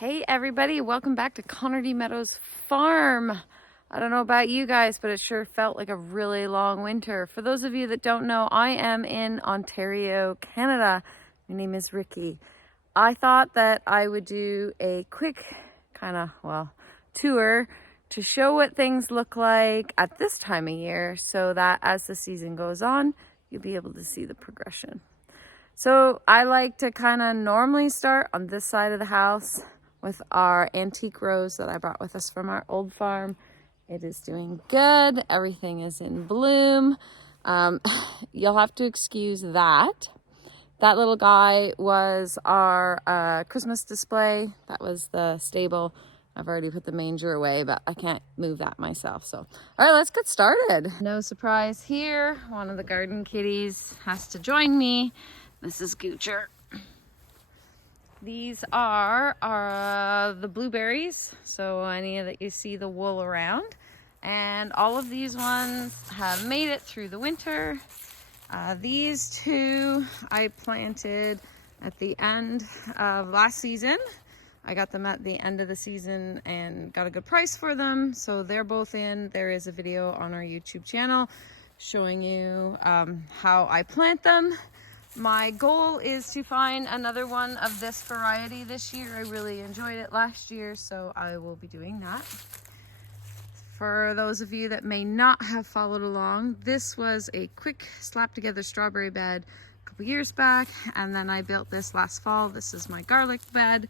Hey everybody, welcome back to Connor D. Meadows Farm. I don't know about you guys, but it sure felt like a really long winter. For those of you that don't know, I am in Ontario, Canada. My name is Ricky. I thought that I would do a quick tour to show what things look like at this time of year so that as the season goes on, you'll be able to see the progression. So I like to kind of normally start on this side of the house with our antique rose that I brought with us from our old farm. It is doing good. Everything is in bloom. You'll have to excuse that. That little guy was our Christmas display. That was the stable. I've already put the manger away, but I can't move that myself. So, all right, let's get started. No surprise here. One of the garden kitties has to join me. This is Goocher. These are the blueberries, so any that you see the wool around. And all of these ones have made it through the winter. These two I planted at the end of last season. I got them at the end of the season and got a good price for them. So they're both in. There is a video on our YouTube channel showing you how I plant them. My goal is to find another one of this variety this year. I really enjoyed it last year, so I will be doing that. For those of you that may not have followed along, this was a quick slap together strawberry bed a couple years back, and then I built this last fall. This is my garlic bed.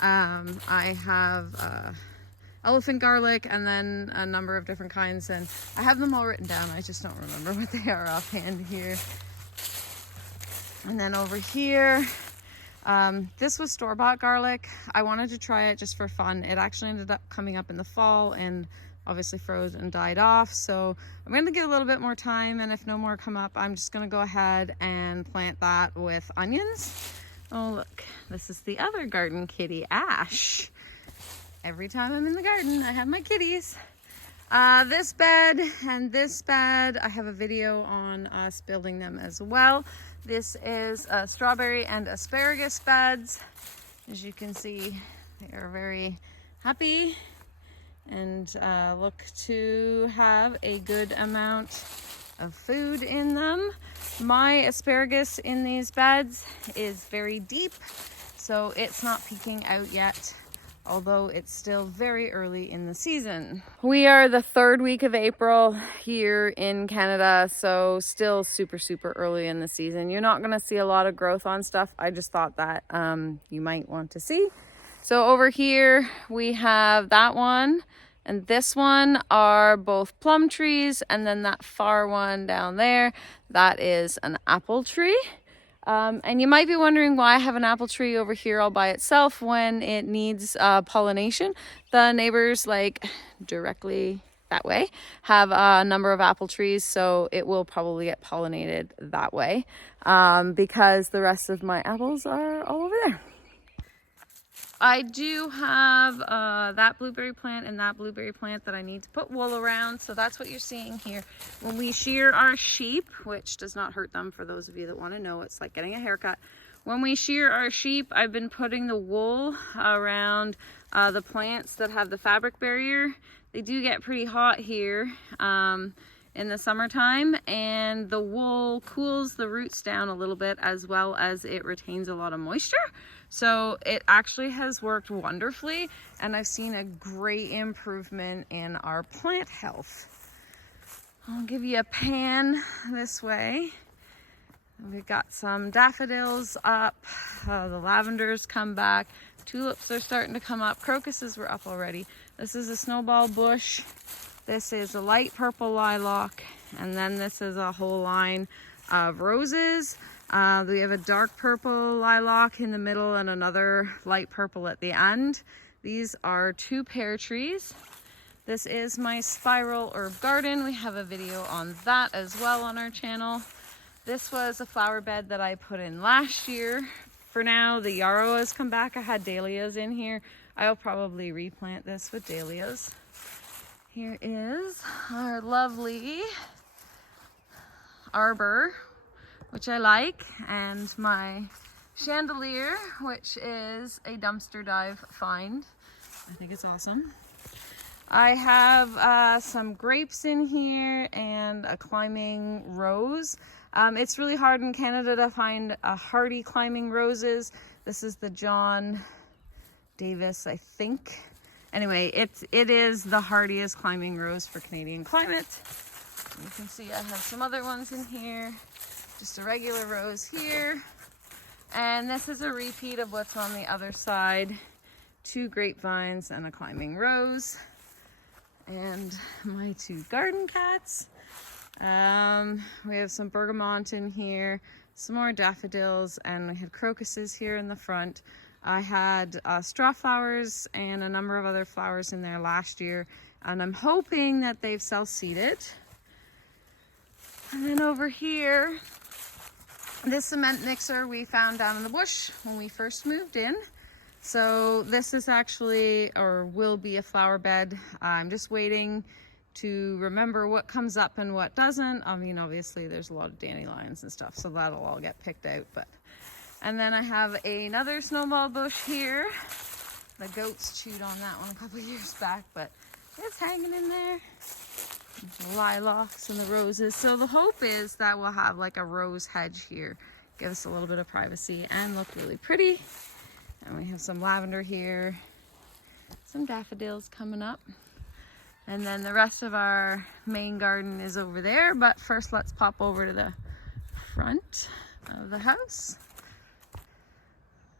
I have elephant garlic and then a number of different kinds, and I have them all written down. I just don't remember what they are offhand here. And then over here, this was store-bought garlic. I wanted to try it just for fun. It actually ended up coming up in the fall and obviously froze and died off. So I'm going to give a little bit more time, and if no more come up, I'm just going to go ahead and plant that with onions. Oh, look, this is the other garden kitty, Ash. Every time I'm in the garden, I have my kitties. This bed and this bed, I have a video on us building them as well. This is strawberry and asparagus beds. As you can see, they are very happy and look to have a good amount of food in them. My asparagus in these beds is very deep, so it's not peeking out yet, although it's still very early in the season. We are the third week of April here in Canada, so still super early in the season. You're not going to see a lot of growth on stuff. I just thought that you might want to see. So over here we have that one and this one are both plum trees, and then that far one down there, that is an apple tree. And you might be wondering why I have an apple tree over here all by itself when it needs pollination. The neighbors, like directly that way, have a number of apple trees, so it will probably get pollinated that way because the rest of my apples are all over there. I do have that blueberry plant and that blueberry plant that I need to put wool around. So that's what you're seeing here. When we shear our sheep, which does not hurt them for those of you that want to know, it's like getting a haircut. When we shear our sheep, I've been putting the wool around the plants that have the fabric barrier. They do get pretty hot here in the summertime, and the wool cools the roots down a little bit, as well as it retains a lot of moisture. So it actually has worked wonderfully, and I've seen a great improvement in our plant health. I'll give you a pan this way. We've got some daffodils up, the lavenders come back, tulips are starting to come up, crocuses were up already. This is a snowball bush. This is a light purple lilac, and then this is a whole line of roses. We have a dark purple lilac in the middle and another light purple at the end. These are two pear trees. This is my spiral herb garden. We have a video on that as well on our channel. This was a flower bed that I put in last year. For now, the yarrow has come back. I had dahlias in here. I'll probably replant this with dahlias. Here is our lovely arbor, which I like, and my chandelier, which is a dumpster dive find. I think it's awesome. I have some grapes in here and a climbing rose. It's really hard in Canada to find hardy climbing roses. This is the John Davis, I think. Anyway, it is the hardiest climbing rose for Canadian climate. You can see I have some other ones in here. Just a regular rose here. And this is a repeat of what's on the other side. 2 grapevines and a climbing rose. And my 2 garden cats. We have some bergamot in here, some more daffodils, and we had crocuses here in the front. I had straw flowers and a number of other flowers in there last year, and I'm hoping that they've self-seeded. And then over here, this cement mixer we found down in the bush when we first moved in. So this is actually, or will be, a flower bed. I'm just waiting to remember what comes up and what doesn't. I mean, obviously there's a lot of dandelions and stuff, so that'll all get picked out. And then I have another snowball bush here. The goats chewed on that one a couple years back, but it's hanging in there. The lilacs and the roses. So the hope is that we'll have like a rose hedge here. Give us a little bit of privacy and look really pretty. And we have some lavender here. Some daffodils coming up. And then the rest of our main garden is over there. But first let's pop over to the front of the house.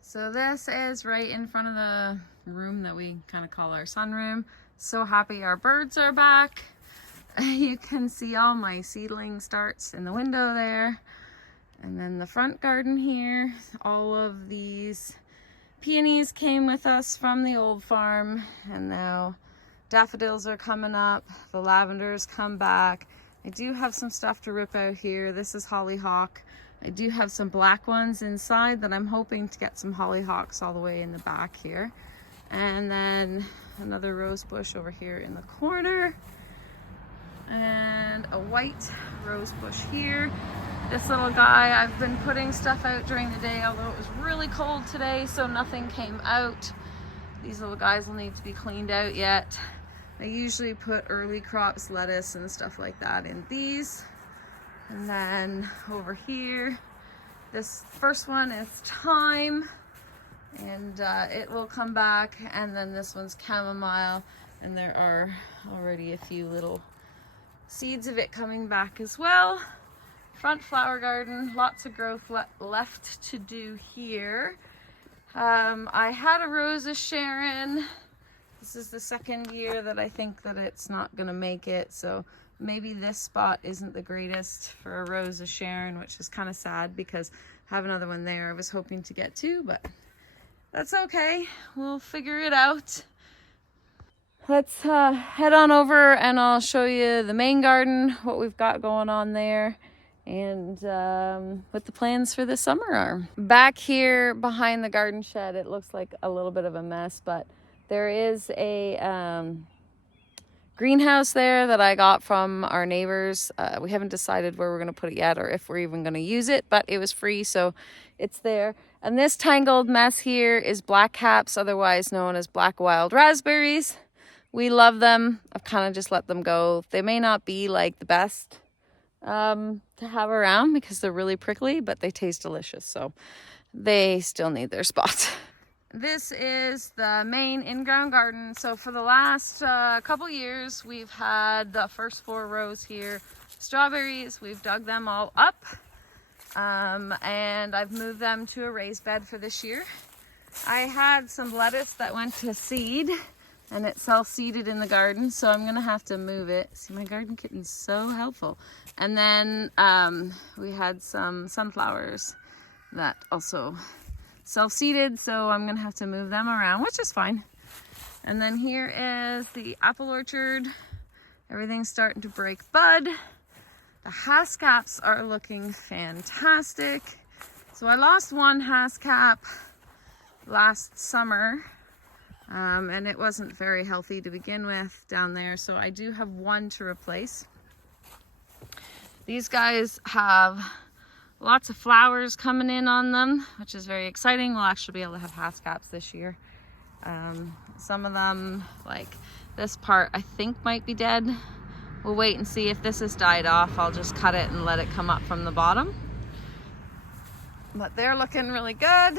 So this is right in front of the room that we kind of call our sunroom. So happy our birds are back. You can see all my seedling starts in the window there. And then the front garden here, all of these peonies came with us from the old farm, and now daffodils are coming up, the lavenders come back. I do have some stuff to rip out here. This is hollyhock. I do have some black ones inside that I'm hoping to get some hollyhocks all the way in the back here. And then another rose bush over here in the corner. And a white rose bush here. This little guy, I've been putting stuff out during the day, although it was really cold today, so nothing came out. These little guys will need to be cleaned out yet. I usually put early crops, lettuce and stuff like that in these. And then over here, this first one is thyme, and it will come back. And then this one's chamomile, and there are already a few little seeds of it coming back as well. Front flower garden, lots of growth left to do here. I had a Rose of Sharon. This is the second year that I think that it's not gonna make it, so maybe this spot isn't the greatest for a Rose of Sharon, which is kind of sad because I have another one there I was hoping to get to, but that's okay. We'll figure it out. Let's head on over and I'll show you the main garden, what we've got going on there, and what the plans for this summer are. Back here behind the garden shed, it looks like a little bit of a mess, but there is a greenhouse there that I got from our neighbors. We haven't decided where we're going to put it yet or if we're even going to use it, but it was free, so it's there. And this tangled mess here is black caps, otherwise known as black wild raspberries. We love them. I've kind of just let them go. They may not be like the best to have around because they're really prickly, but they taste delicious, so they still need their spot. This is the main in-ground garden. So for the last couple years, we've had the first 4 rows here. Strawberries, we've dug them all up, and I've moved them to a raised bed for this year. I had some lettuce that went to seed, and it's self-seeded in the garden, so I'm gonna have to move it. See, my garden kitten's so helpful. And then we had some sunflowers that also self-seeded, so I'm gonna have to move them around, which is fine. And then here is the apple orchard. Everything's starting to break bud. The haskaps are looking fantastic. So I lost one haskap last summer, and it wasn't very healthy to begin with down there, so I do have one to replace. These guys have Lots of flowers coming in on them, which is very exciting. We'll actually be able to have hascaps this year. Some of them, like this part, I think might be dead. We'll wait and see. If this has died off, I'll just cut it and let it come up from the bottom. But they're looking really good.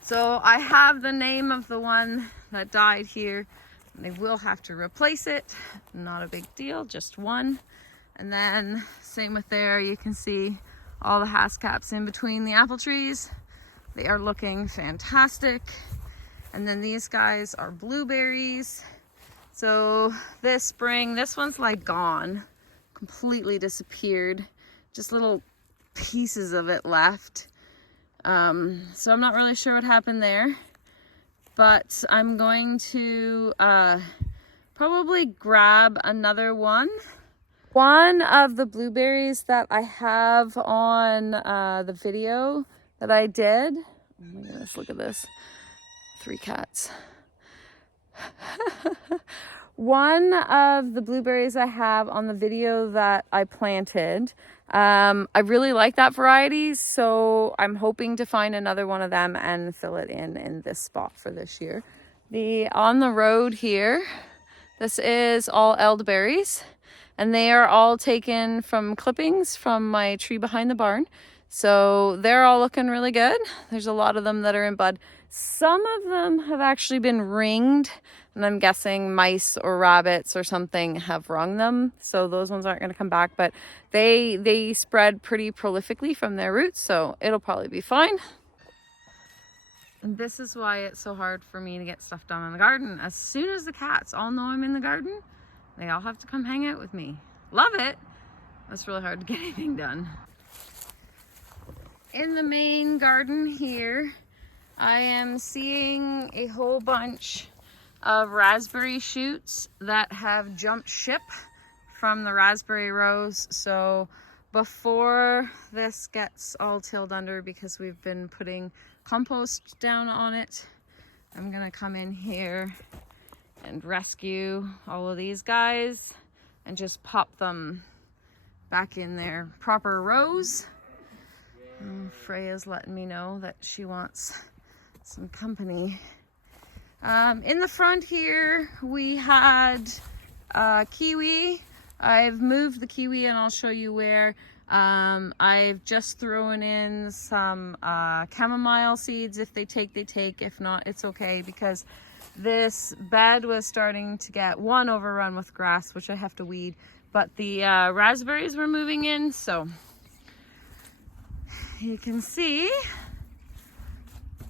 So I have the name of the one that died here. They will have to replace it. Not a big deal, just one. And then same with there, you can see all the hascaps in between the apple trees. They are looking fantastic. And then these guys are blueberries. So this spring, this one's like gone, completely disappeared. Just little pieces of it left. So I'm not really sure what happened there, but I'm going to probably grab another one. One of the blueberries that I have on the video that I did. Oh my goodness, look at this. 3 cats. One of the blueberries I have on the video that I planted, I really like that variety, so I'm hoping to find another one of them and fill it in this spot for this year. On the road here, this is all elderberries, and they are all taken from clippings from my tree behind the barn. So they're all looking really good. There's a lot of them that are in bud. Some of them have actually been ringed, and I'm guessing mice or rabbits or something have rung them. So those ones aren't going to come back, but they spread pretty prolifically from their roots, so it'll probably be fine. And this is why it's so hard for me to get stuff done in the garden. As soon as the cats all know I'm in the garden, they all have to come hang out with me. Love it. It's really hard to get anything done. In the main garden here, I am seeing a whole bunch of raspberry shoots that have jumped ship from the raspberry rows. So before this gets all tilled under, because we've been putting compost down on it, I'm gonna come in here and rescue all of these guys and just pop them back in their proper rows. Freya's letting me know that she wants some company. In the front here, we had kiwi. I've moved the kiwi and I'll show you where. I've just thrown in some chamomile seeds. If they take, they take. If not, it's okay, because this bed was starting to get overrun with grass, which I have to weed, but the raspberries were moving in, so you can see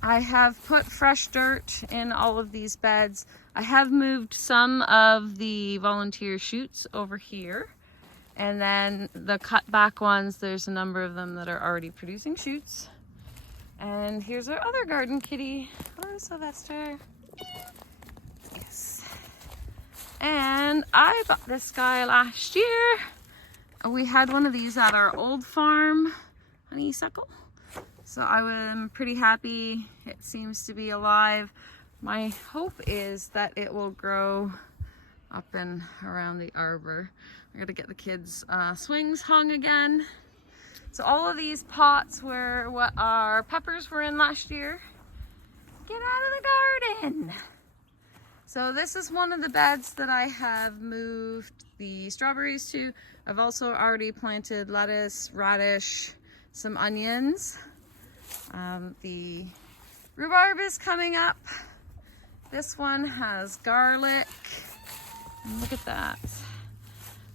I have put fresh dirt in all of these beds. I have moved some of the volunteer shoots over here, and then the cut back ones, there's a number of them that are already producing shoots. And here's our other garden kitty. Hello, Sylvester. Yes. And I bought this guy last year. We had one of these at our old farm, honeysuckle. So I am pretty happy. It seems to be alive. My hope is that it will grow up and around the arbor. I gotta get the kids' swings hung again. So all of these pots were what our peppers were in last year. Get out of the garden. So this is one of the beds that I have moved the strawberries to. I've also already planted lettuce, radish, some onions. The rhubarb is coming up. This one has garlic. And look at that.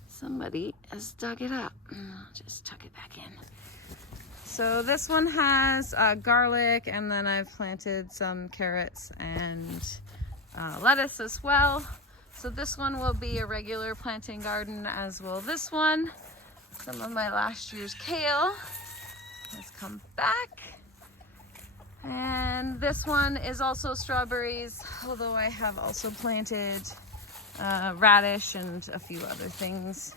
Somebody has dug it up. I'll just tuck it back in. So this one has garlic, and then I've planted some carrots and lettuce as well. So this one will be a regular planting garden, as will this one. Some of my last year's kale has come back. And this one is also strawberries, although I have also planted radish and a few other things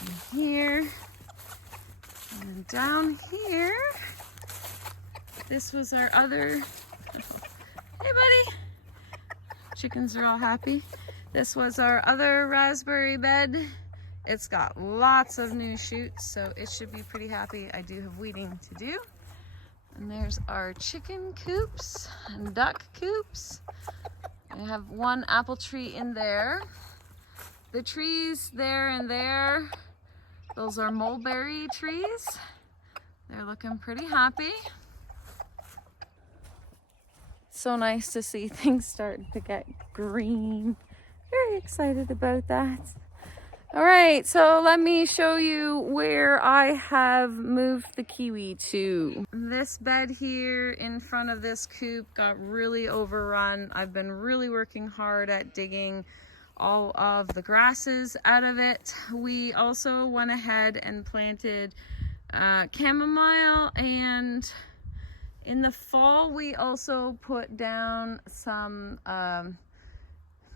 in here. And down here, this was our other, hey buddy, chickens are all happy. This was our other raspberry bed. It's got lots of new shoots, so it should be pretty happy. I do have weeding to do. And there's our chicken coops and duck coops. I have one apple tree in there. The trees there and there, those are mulberry trees. They're looking pretty happy. So nice to see things starting to get green. Very excited about that. All right, so let me show you where I have moved the kiwi to. This bed here in front of this coop got really overrun. I've been really working hard at digging all of the grasses out of it. We also went ahead and planted chamomile, and in the fall we also put down some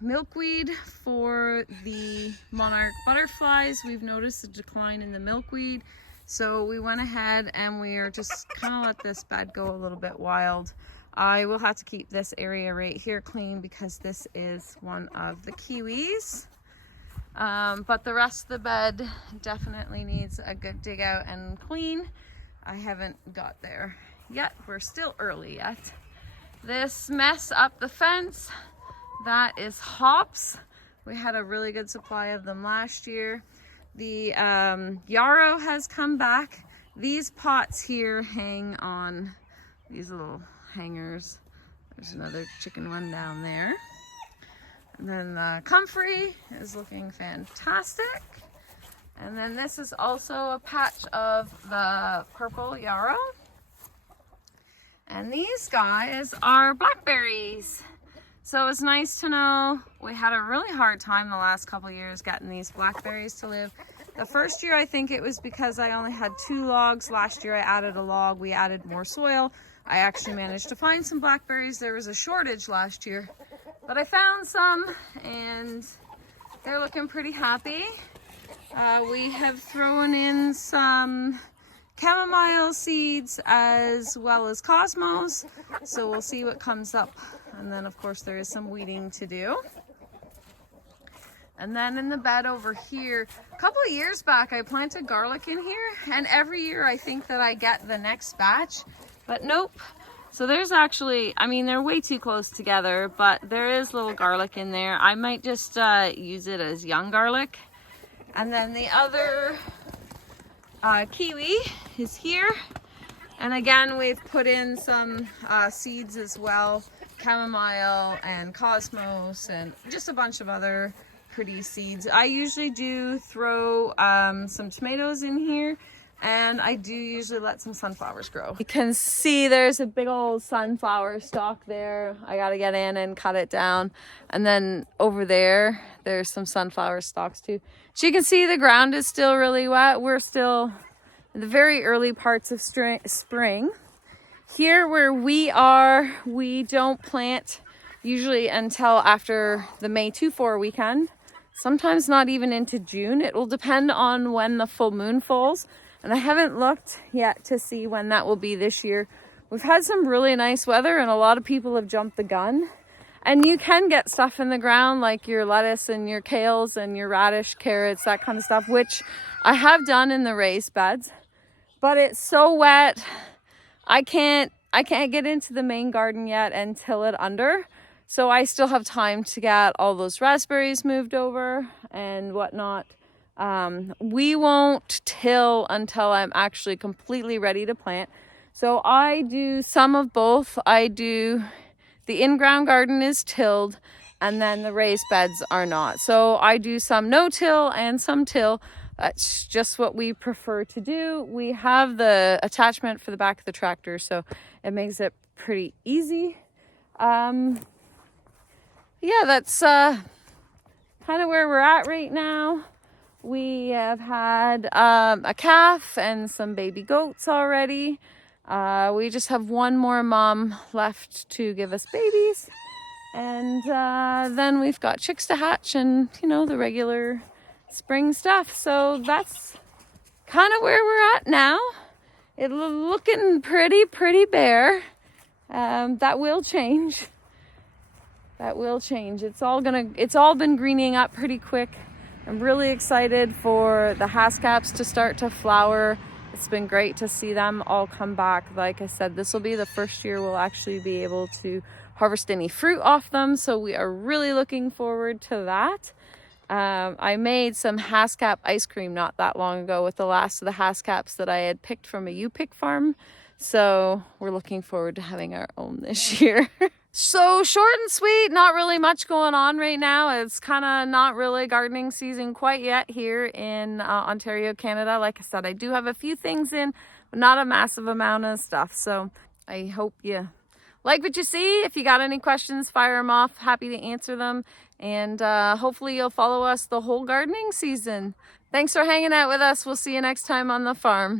milkweed for the monarch butterflies. We've noticed a decline in the milkweed, so we went ahead and we are just kind of let this bed go a little bit wild. I will have to keep this area right here clean because this is one of the kiwis. But the rest of the bed definitely needs a good dig out and clean. I haven't got there yet. We're still early yet. This mess up the fence, that is hops. We had a really good supply of them last year. The yarrow has come back. These pots here hang on these little hangers. There's another chicken one down there. And then the comfrey is looking fantastic. And then this is also a patch of the purple yarrow. And these guys are blackberries. So it's nice to know we had a really hard time the last couple years getting these blackberries to live. The first year I think it was because I only had 2 logs. Last year I added a log, we added more soil. I actually managed to find some blackberries. There was a shortage last year, but I found some and they're looking pretty happy. We have thrown in some chamomile seeds as well as cosmos, so we'll see what comes up. And then of course there is some weeding to do. And then in the bed over here, a couple of years back I planted garlic in here, and every year I think that I get the next batch, but nope. So there's actually, I mean, they're way too close together, but there is little garlic in there. I might just use it as young garlic. And then the other kiwi is here. And again, we've put in some seeds as well, chamomile and cosmos and just a bunch of other pretty seeds. I usually do throw some tomatoes in here, and I do usually let some sunflowers grow. You can see there's a big old sunflower stalk there. I gotta get in and cut it down. And then over there, there's some sunflower stalks too. So you can see the ground is still really wet. We're still in the very early parts of spring. Here where we are, we don't plant usually until after the May 2-4 weekend. Sometimes not even into June. It will depend on when the full moon falls. And I haven't looked yet to see when that will be this year. We've had some really nice weather and a lot of people have jumped the gun. And you can get stuff in the ground like your lettuce and your kales and your radish, carrots, that kind of stuff, which I have done in the raised beds. But it's so wet, I can't get into the main garden yet and till it under. So I still have time to get all those raspberries moved over and whatnot. We won't till until I'm actually completely ready to plant. So I do some of both. I do the in-ground garden is tilled and then the raised beds are not. So I do some no-till and some till. That's just what we prefer to do. We have the attachment for the back of the tractor, so it makes it pretty easy. Yeah, that's kind of where we're at right now. We have had a calf and some baby goats already. We just have one more mom left to give us babies. And then we've got chicks to hatch and, you know, the regular spring stuff. So that's kind of where we're at now. It's looking pretty bare. That will change. That will change. It's all been greening up pretty quick. I'm really excited for the haskaps to start to flower. It's been great to see them all come back. Like I said, this will be the first year we'll actually be able to harvest any fruit off them, so we are really looking forward to that. I made some haskap ice cream not that long ago with the last of the haskaps that I had picked from a U-Pick farm, so we're looking forward to having our own this year. So short and sweet, not really much going on right now. It's kind of not really gardening season quite yet here in Ontario, Canada. Like I said, I do have a few things in, but not a massive amount of stuff. So I hope you like what you see. If you got any questions, fire them off. Happy to answer them. And hopefully you'll follow us the whole gardening season. Thanks for hanging out with us. We'll see you next time on the farm.